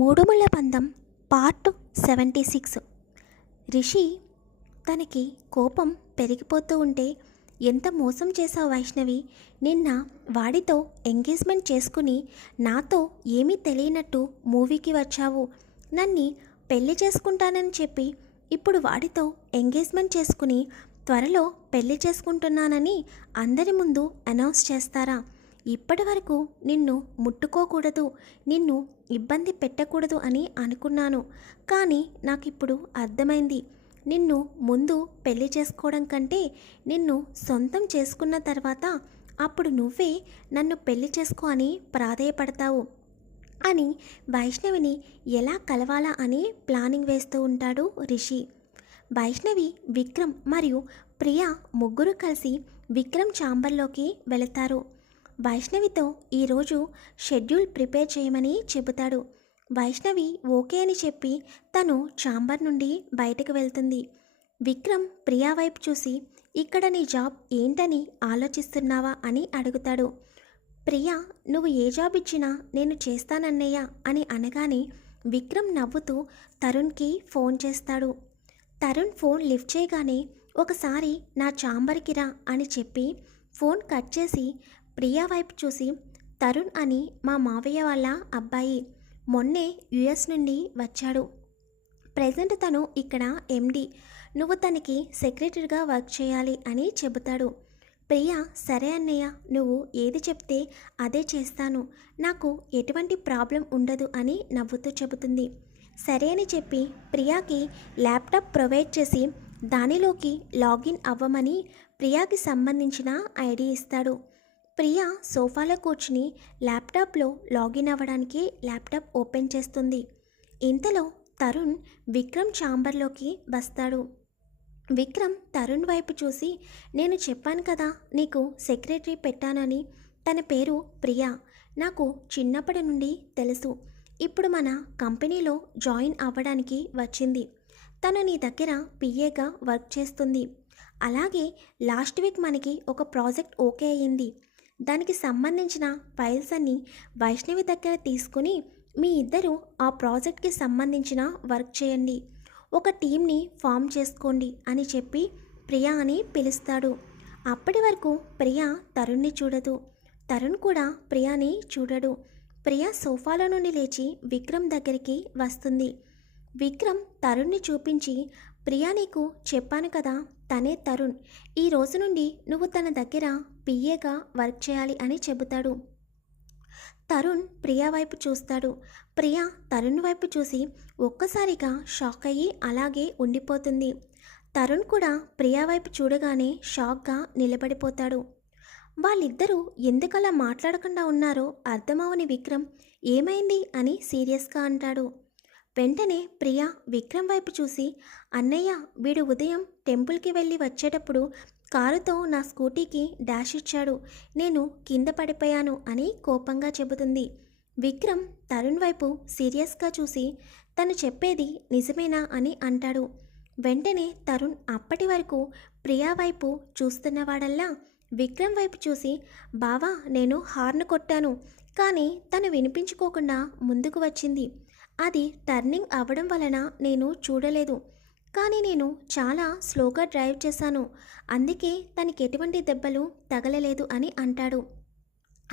మూడుముళ్ళ పందెం పార్ట్ 76. రిషి తనకి కోపం పెరిగిపోతూ ఉంటే, ఎంత మోసం చేశావు వైష్ణవి, నిన్న వాడితో ఎంగేజ్మెంట్ చేసుకుని నాతో ఏమీ తెలియనట్టు మూవీకి వచ్చావు, నన్ను పెళ్లి చేసుకుంటానని చెప్పి ఇప్పుడు వాడితో ఎంగేజ్మెంట్ చేసుకుని త్వరలో పెళ్లి చేసుకుంటున్నానని అందరి ముందు అనౌన్స్ చేస్తారా? ఇప్పటి వరకు నిన్ను ముట్టుకోకూడదు, నిన్ను ఇబ్బంది పెట్టకూడదు అని అనుకున్నాను. కానీ నాకు ఇప్పుడు అర్థమైంది, నిన్ను ముందు పెళ్లి చేసుకోవడం కంటే నిన్ను సొంతం చేసుకున్న తర్వాత అప్పుడు నువ్వే నన్ను పెళ్లి చేసుకో అని ప్రాధేయపడతావు అని వైష్ణవిని ఎలా కలవాలా అని ప్లానింగ్ వేస్తూ ఉంటాడు రిషి. వైష్ణవి, విక్రమ్ మరియు ప్రియా ముగ్గురు కలిసి విక్రమ్ ఛాంబర్లోకి వెళతారు. వైష్ణవితో ఈరోజు షెడ్యూల్ ప్రిపేర్ చేయమని చెబుతాడు. వైష్ణవి ఓకే అని చెప్పి తను ఛాంబర్ నుండి బయటకు వెళ్తుంది. విక్రమ్ ప్రియా వైపు చూసి, ఇక్కడ నీ జాబ్ ఏంటని ఆలోచిస్తున్నావా అని అడుగుతాడు. ప్రియా, నువ్వు ఏ జాబ్ ఇచ్చినా నేను చేస్తానన్నయ్య అని అనగానే విక్రమ్ నవ్వుతూ తరుణ్కి ఫోన్ చేస్తాడు. తరుణ్ ఫోన్ లిఫ్ట్ చేయగానే, ఒకసారి నా ఛాంబర్కి రా అని చెప్పి ఫోన్ కట్ చేసి ప్రియా వైపు చూసి, తరుణ్ అని మా మావయ్య వాళ్ళ అబ్బాయి, మొన్నే యుఎస్ నుండి వచ్చాడు, ప్రెజెంట్ తను ఇక్కడ ఎండి, నువ్వు తనకి సెక్రటరీగా వర్క్ చేయాలి అని చెబుతాడు. ప్రియా, సరే అన్నయ్య, నువ్వు ఏది చెప్తే అదే చేస్తాను, నాకు ఎటువంటి ప్రాబ్లం ఉండదు అని నవ్వుతూ చెబుతుంది. సరే అని చెప్పి ప్రియాకి ల్యాప్టాప్ ప్రొవైడ్ చేసి దానిలోకి లాగిన్ అవ్వమని ప్రియాకి సంబంధించిన ఐడి ఇస్తాడు. ప్రియా సోఫాలో కూర్చుని ల్యాప్టాప్లో లాగిన్ అవ్వడానికి ల్యాప్టాప్ ఓపెన్ చేస్తుంది. ఇంతలో తరుణ్ విక్రమ్ ఛాంబర్లోకి వస్తాడు. విక్రమ్ తరుణ్ వైపు చూసి, నేను చెప్పాను కదా నీకు సెక్రటరీ పెట్టానని, తన పేరు ప్రియా, నాకు చిన్నప్పటి నుండి తెలుసు, ఇప్పుడు మన కంపెనీలో జాయిన్ అవ్వడానికి వచ్చింది, తను నీ దగ్గర పిఏగా వర్క్ చేస్తుంది. అలాగే లాస్ట్ వీక్ మనకి ఒక ప్రాజెక్ట్ ఓకే అయ్యింది, దానికి సంబంధించిన ఫైల్స్ అన్నీ వైష్ణవి దగ్గర తీసుకుని మీ ఇద్దరు ఆ ప్రాజెక్ట్కి సంబంధించిన వర్క్ చేయండి, ఒక టీంని ఫామ్ చేసుకోండి అని చెప్పి ప్రియా అని పిలుస్తాడు. అప్పటి వరకు ప్రియా తరుణ్ని చూడదు, తరుణ్ కూడా ప్రియాని చూడడు. ప్రియా సోఫాలో నుండి లేచి విక్రమ్ దగ్గరికి వస్తుంది. విక్రమ్ తరుణ్ని చూపించి, ప్రియా, నీకు చెప్పాను కదా, తనే తరుణ్, ఈ రోజు నుండి నువ్వు తన దగ్గర పిఏగా వర్క్ చేయాలి అని చెబుతాడు. తరుణ్ ప్రియా వైపు చూస్తాడు. ప్రియా తరుణ్ వైపు చూసి ఒక్కసారిగా షాక్ అయ్యి అలాగే ఉండిపోతుంది. తరుణ్ కూడా ప్రియా వైపు చూడగానే షాక్గా నిలబడిపోతాడు. వాళ్ళిద్దరూ ఎందుకలా మాట్లాడకుండా ఉన్నారో అర్థమవని విక్రమ్, ఏమైంది అని సీరియస్గా అంటాడు. వెంటనే ప్రియా విక్రమ్ వైపు చూసి, అన్నయ్య, వీడు ఉదయం టెంపుల్కి వెళ్ళి వచ్చేటప్పుడు కారుతో నా స్కూటీకి డాష్ ఇచ్చాడు, నేను కింద పడిపోయాను అని కోపంగా చెబుతుంది. విక్రమ్ తరుణ్ వైపు సీరియస్గా చూసి, తను చెప్పేది నిజమేనా అని అంటాడు. వెంటనే తరుణ్ అప్పటి వరకు ప్రియా వైపు చూస్తున్నవాడల్లా విక్రమ్ వైపు చూసి, బావా, నేను హార్న్ కొట్టాను, కానీ తను వినిపించుకోకుండా ముందుకు వచ్చింది, అది టర్నింగ్ అవ్వడం వలన నేను చూడలేదు, కానీ నేను చాలా స్లోగా డ్రైవ్ చేశాను, అందుకే తనకి ఎటువంటి దెబ్బలు తగలలేదు అని అంటాడు.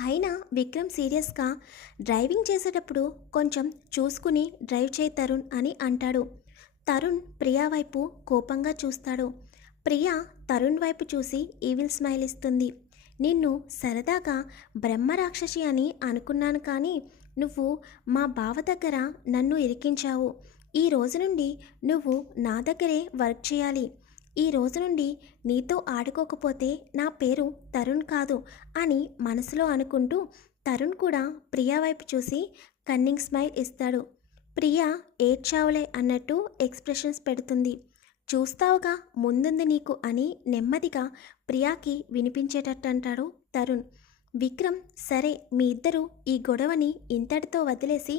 అయినా విక్రమ్ సీరియస్గా, డ్రైవింగ్ చేసేటప్పుడు కొంచెం చూసుకుని డ్రైవ్ చేయి తరుణ్ అని అంటాడు. తరుణ్ ప్రియా వైపు కోపంగా చూస్తాడు. ప్రియా తరుణ్ వైపు చూసి ఈవిల్ స్మైల్ ఇస్తుంది. నిన్ను సరదాగా బ్రహ్మరాక్షసి అని అనుకున్నాను, కానీ నువ్వు మా బావ దగ్గర నన్ను ఇరికించావు, ఈ రోజు నుండి నువ్వు నా దగ్గరే వర్క్ చేయాలి, ఈ రోజు నుండి నీతో ఆడుకోకపోతే నా పేరు తరుణ్ కాదు అని మనసులో అనుకుంటూ తరుణ్ కూడా ప్రియా వైపు చూసి కన్నింగ్ స్మైల్ ఇస్తాడు. ప్రియా ఏడ్చావులే అన్నట్టు ఎక్స్ప్రెషన్స్ పెడుతుంది. చూస్తావుగా, ముందుంది నీకు అని నెమ్మదిగా ప్రియాకి వినిపించేటట్టు అంటాడు తరుణ్. విక్రమ్, సరే, మీ ఇద్దరు ఈ గొడవని ఇంతటితో వదిలేసి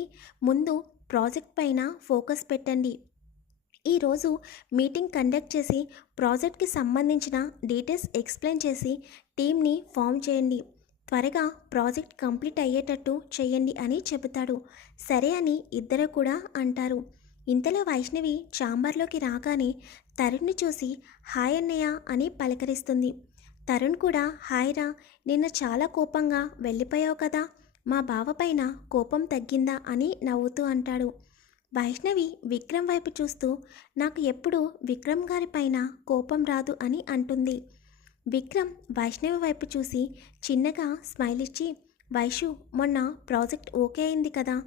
ముందు ప్రాజెక్ట్ పైన ఫోకస్ పెట్టండి, ఈరోజు మీటింగ్ కండక్ట్ చేసి ప్రాజెక్ట్కి సంబంధించిన డీటెయిల్స్ ఎక్స్ప్లెయిన్ చేసి టీమ్ని ఫామ్ చేయండి, త్వరగా ప్రాజెక్ట్ కంప్లీట్ అయ్యేటట్టు చేయండి అని చెబుతాడు. సరే అని ఇద్దరు కూడా అంటారు. ఇంతలో వైష్ణవి ఛాంబర్లోకి రాగానే తరుణ్ని చూసి హాయ్ అన్నయ్య అని పలకరిస్తుంది. తరుణ్ కూడా హాయ్ రా, నిన్న చాలా కోపంగా వెళ్ళిపోయావు కదా, మా బావ పైన కోపం తగ్గిందా అని నవ్వుతూ అంటాడు. వైష్ణవి విక్రమ్ వైపు చూస్తూ నాకు ఎప్పుడూ విక్రమ్ గారి పైన కోపం రాదు అని అంటుంది. విక్రమ్ వైష్ణవి వైపు చూసి చిన్నగా స్మైల్ ఇచ్చి, వైషు మొన్న ప్రాజెక్ట్ ఓకే అయింది కదా,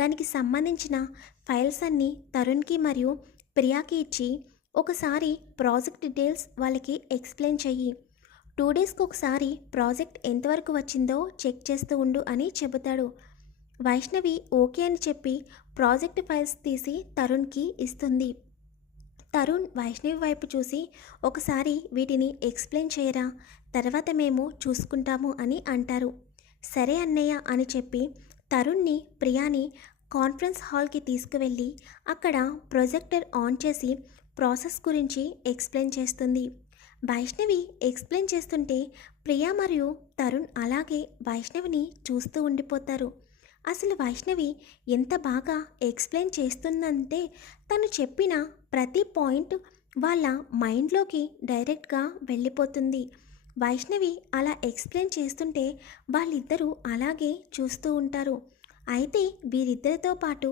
దానికి సంబంధించిన ఫైల్స్ అన్నీ తరుణ్కి మరియు ప్రియాకి ఇచ్చి ఒకసారి ప్రాజెక్ట్ డీటెయిల్స్ వాళ్ళకి ఎక్స్ప్లెయిన్ చెయ్యి. 2 డేస్కి ఒకసారి ప్రాజెక్ట్ ఎంతవరకు వచ్చిందో చెక్ చేస్తూ ఉండు అని చెబుతాడు. వైష్ణవి ఓకే అని చెప్పి ప్రాజెక్ట్ ఫైల్స్ తీసి తరుణ్కి ఇస్తుంది. తరుణ్ వైష్ణవి వైపు చూసి ఒకసారి వీటిని ఎక్స్ప్లెయిన్ చేయరా, తర్వాత మేము చూసుకుంటాము అని అంటారు. సరే అన్నయ్య అని చెప్పి తరుణ్ని ప్రియాని కాన్ఫరెన్స్ హాల్కి తీసుకువెళ్ళి అక్కడ ప్రొజెక్టర్ ఆన్ చేసి ప్రాసెస్ గురించి ఎక్స్ప్లెయిన్ చేస్తుంది. వైష్ణవి ఎక్స్ప్లెయిన్ చేస్తుంటే ప్రియా మరియు తరుణ్ అలాగే వైష్ణవిని చూస్తూ ఉండిపోతారు. అసలు వైష్ణవి ఎంత బాగా ఎక్స్ప్లెయిన్ చేస్తుందంటే తను చెప్పిన ప్రతి పాయింట్ వాళ్ళ మైండ్లోకి డైరెక్ట్గా వెళ్ళిపోతుంది. వైష్ణవి అలా ఎక్స్ప్లెయిన్ చేస్తుంటే వాళ్ళిద్దరూ అలాగే చూస్తూ ఉంటారు. అయితే వీరిద్దరితో పాటు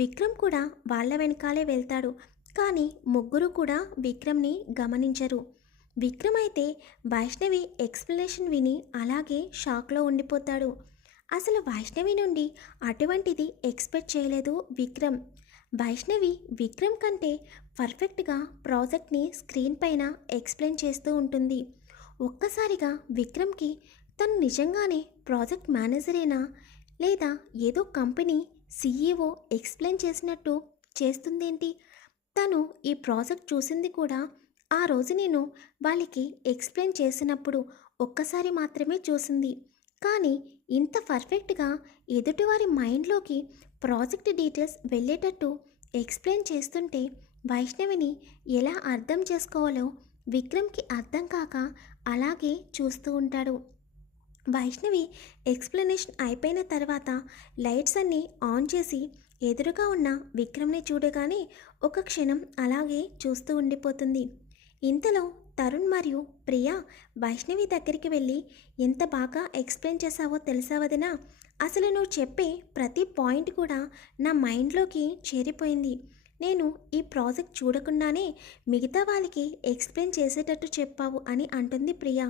విక్రమ్ కూడా వాళ్ళ వెనకాలే వెళ్తాడు. కానీ ముగ్గురు కూడా విక్రమ్ని గమనించరు. విక్రమ్ అయితే వైష్ణవి ఎక్స్ప్లెనేషన్ విని అలాగే షాక్లో ఉండిపోతాడు. అసలు వైష్ణవి నుండి అటువంటిది ఎక్స్పెక్ట్ చేయలేదు విక్రమ్. వైష్ణవి విక్రమ్ కంటే పర్ఫెక్ట్గా ప్రాజెక్ట్ని స్క్రీన్ పైన ఎక్స్ప్లెయిన్ చేస్తూ ఉంటుంది. ఒక్కసారిగా విక్రమ్కి తను నిజంగానే ప్రాజెక్ట్ మేనేజరేనా లేదా ఏదో కంపెనీ సీఈఓ ఎక్స్ప్లెయిన్ చేసినట్టు చేస్తుందేంటి, తను ఈ ప్రాజెక్ట్ చూసింది కూడా ఆ రోజు నేను వాళ్ళకి ఎక్స్ప్లెయిన్ చేసినప్పుడు ఒక్కసారి మాత్రమే చూసింది. కానీ ఇంత పర్ఫెక్ట్గా ఎదుటివారి మైండ్లోకి ప్రాజెక్ట్ డీటెయిల్స్ వెళ్ళేటట్టు ఎక్స్ప్లెయిన్ చేస్తుంటే వైష్ణవిని ఎలా అర్థం చేసుకోవాలో విక్రమ్కి అర్థం కాక అలాగే చూస్తూ ఉంటాడు. వైష్ణవి ఎక్స్ప్లెనేషన్ అయిపోయిన తర్వాత లైట్స్ అన్నీ ఆన్ చేసి ఎదురుగా ఉన్న విక్రమ్ని చూడగానే ఒక క్షణం అలాగే చూస్తూ ఉండిపోతుంది. ఇంతలో తరుణ్ మరియు ప్రియా వైష్ణవి దగ్గరికి వెళ్ళి ఎంత బాగా ఎక్స్ప్లెయిన్ చేసావో తెలుసా వదినా, అసలు నువ్వు చెప్పే ప్రతి పాయింట్ కూడా నా మైండ్లోకి చేరిపోయింది. నేను ఈ ప్రాజెక్ట్ చూడకుండానే మిగతా వాళ్ళకి ఎక్స్ప్లెయిన్ చేసేటట్టు చెప్పావు అని అంటుంది ప్రియా.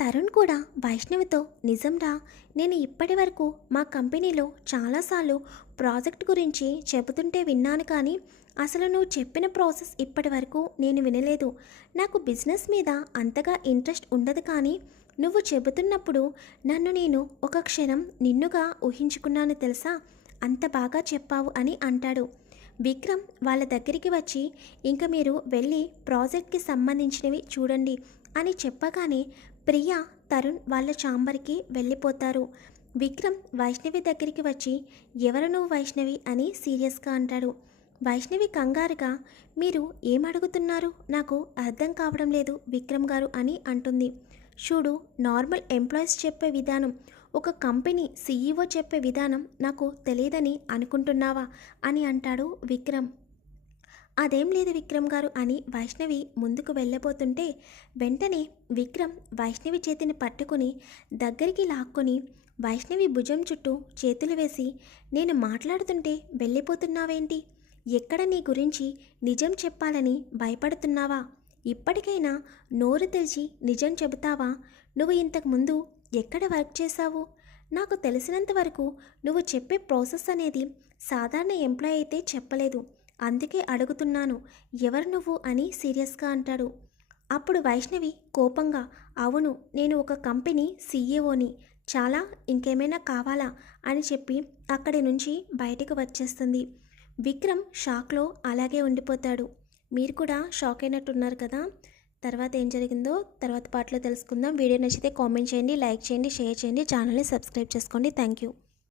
తరుణ్ కూడా వైష్ణవితో నిజంరా, నేను ఇప్పటి వరకు మా కంపెనీలో చాలాసార్లు ప్రాజెక్ట్ గురించి చెబుతుంటే విన్నాను, కానీ అసలు నువ్వు చెప్పిన ప్రాసెస్ ఇప్పటి వరకు నేను వినలేదు. నాకు బిజినెస్ మీద అంతగా ఇంట్రెస్ట్ ఉండదు, కానీ నువ్వు చెబుతున్నప్పుడు నన్ను నేను ఒక క్షణం నిన్నుగా ఊహించుకున్నాను తెలుసా, అంత బాగా చెప్పావు అని అంటాడు. విక్రమ్ వాళ్ళ దగ్గరికి వచ్చి ఇంకా మీరు వెళ్ళి ప్రాజెక్ట్కి సంబంధించినవి చూడండి అని చెప్పగానే ప్రియా తరుణ్ వాళ్ళ ఛాంబర్కి వెళ్ళిపోతారు. విక్రమ్ వైష్ణవి దగ్గరికి వచ్చి ఎవరు నువ్వు వైష్ణవి అని సీరియస్గా అంటాడు. వైష్ణవి కంగారుగా మీరు ఏమడుగుతున్నారు, నాకు అర్థం కావడం లేదు విక్రమ్ గారు అని అంటుంది. చూడు, నార్మల్ ఎంప్లాయీస్ చెప్పే విధానం, ఒక కంపెనీ సీఈఓ చెప్పే విధానం నాకు తెలియదని అనుకుంటున్నావా అని అంటాడు విక్రమ్. అదేం లేదు విక్రమ్ గారు అని వైష్ణవి ముందుకు వెళ్ళబోతుంటే వెంటనే విక్రమ్ వైష్ణవి చేతిని పట్టుకుని దగ్గరికి లాక్కొని వైష్ణవి భుజం చుట్టూ చేతులు వేసి నేను మాట్లాడుతుంటే వెళ్ళిపోతున్నావేంటి, ఎక్కడ నీ గురించి నిజం చెప్పాలని భయపడుతున్నావా, ఇప్పటికైనా నోరు తెరిచి నిజం చెబుతావా, నువ్వు ఇంతకుముందు ఎక్కడ వర్క్ చేశావు, నాకు తెలిసినంత వరకు నువ్వు చెప్పే ప్రాసెస్ అనేది సాధారణ ఎంప్లాయీ అయితే చెప్పలేదు, అందుకే అడుగుతున్నాను ఎవరు నువ్వు అని సీరియస్గా అంటాడు. అప్పుడు వైష్ణవి కోపంగా అవును, నేను ఒక కంపెనీ సీఈఓని, చాలా ఇంకేమైనా కావాలా అని చెప్పి అక్కడి నుంచి బయటకు వచ్చేస్తుంది. విక్రమ్ షాక్లో అలాగే ఉండిపోతాడు. మీరు కూడా షాక్ అయినట్టున్నారు కదా. తర్వాత ఏం జరిగిందో తర్వాత పార్ట్లో తెలుసుకుందాం. వీడియో నచ్చితే కామెంట్ చేయండి, లైక్ చేయండి, షేర్ చేయండి, ఛానల్ని సబ్స్క్రైబ్ చేసుకోండి. Thank you.